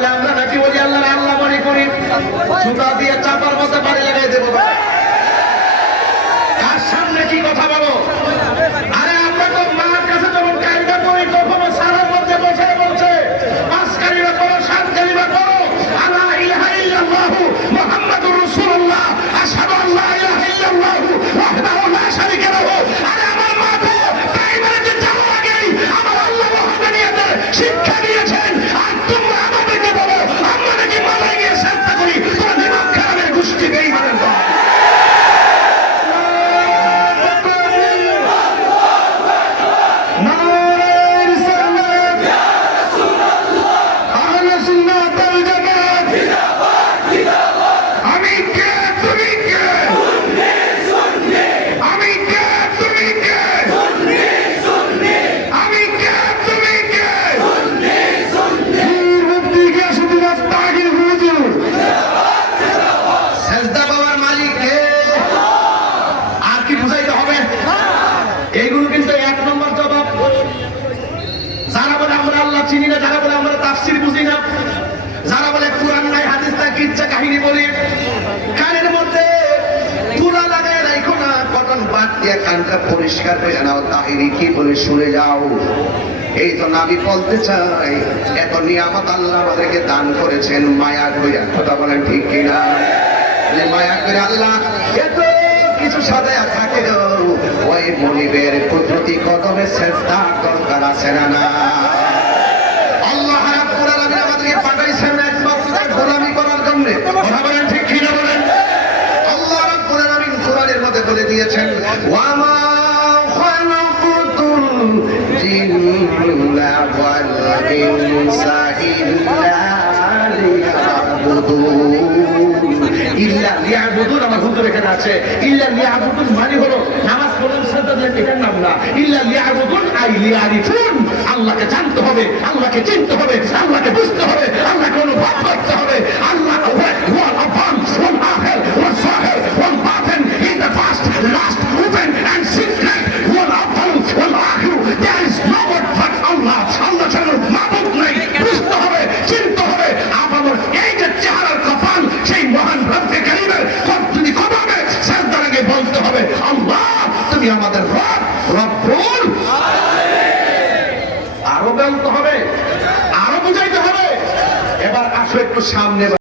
বলে, আমরা নাকি বলি আল্লাহ আল্লাহ মনে করি। সুতা দিয়ে চাপার মধ্যে পানি লাগাই দেবো। এইগুলো কিন্তু এক নম্বর জবাব। যারা বলে আমরা আল্লাহ চিনি না, যারা বলে আমরা তাফসির বুঝি না, যারা বলে কোরআন নাই, হাদিস নাই, কিচ্ছা কাহিনী বলি, কানের মধ্যে তুলা লাগায় রাখো না, কটন বাদ দিয়ে কানটা পরিষ্কার করে নাও কি বলে শুনে যাও। এই তো নাবি বলতে চাই এত নিয়ামত আল্লাহ আমাদেরকে দান করেছেন, মায়া কইরা, কথা বলেন ঠিক কিনা? মায়া করে আল্লাহ, এত কিছু সাজায় থাকে ওই মনিবের কুদরতি কদমে চেষ্টা দরকার আছে না আল্লাহ রাব্বুল আলামিন আমাদেরকে পাঠাইছেন একমাত্র তার গোলামি ঠিক কি আল্লাহ রাব্বুল আলামিন বলে দিয়েছেন খালাকুতুল জিন্না ওয়াল ইনসা ইল্লা লিয়াবুদুন লিয়াবুদুন আমার হুজুর এখানে আছে। ইল্লা লিয়াবুদুন মানে হলো নামাজ পড়ার সাথে দিয়ে এটার নাম না। ইল্লা লিয়াবুদুন আই লিয়ারিফুন। আল্লাহকে জানতে হবে, আল্লাহকে চিনতে হবে, আল্লাহকে বুঝতে হবে, আল্লাহকে হবে। আল্লাহ, তুমি আমাদের রব আরও বলতে হবে, আরও বুঝাইতে হবে। এবার আসো একটু সামনে।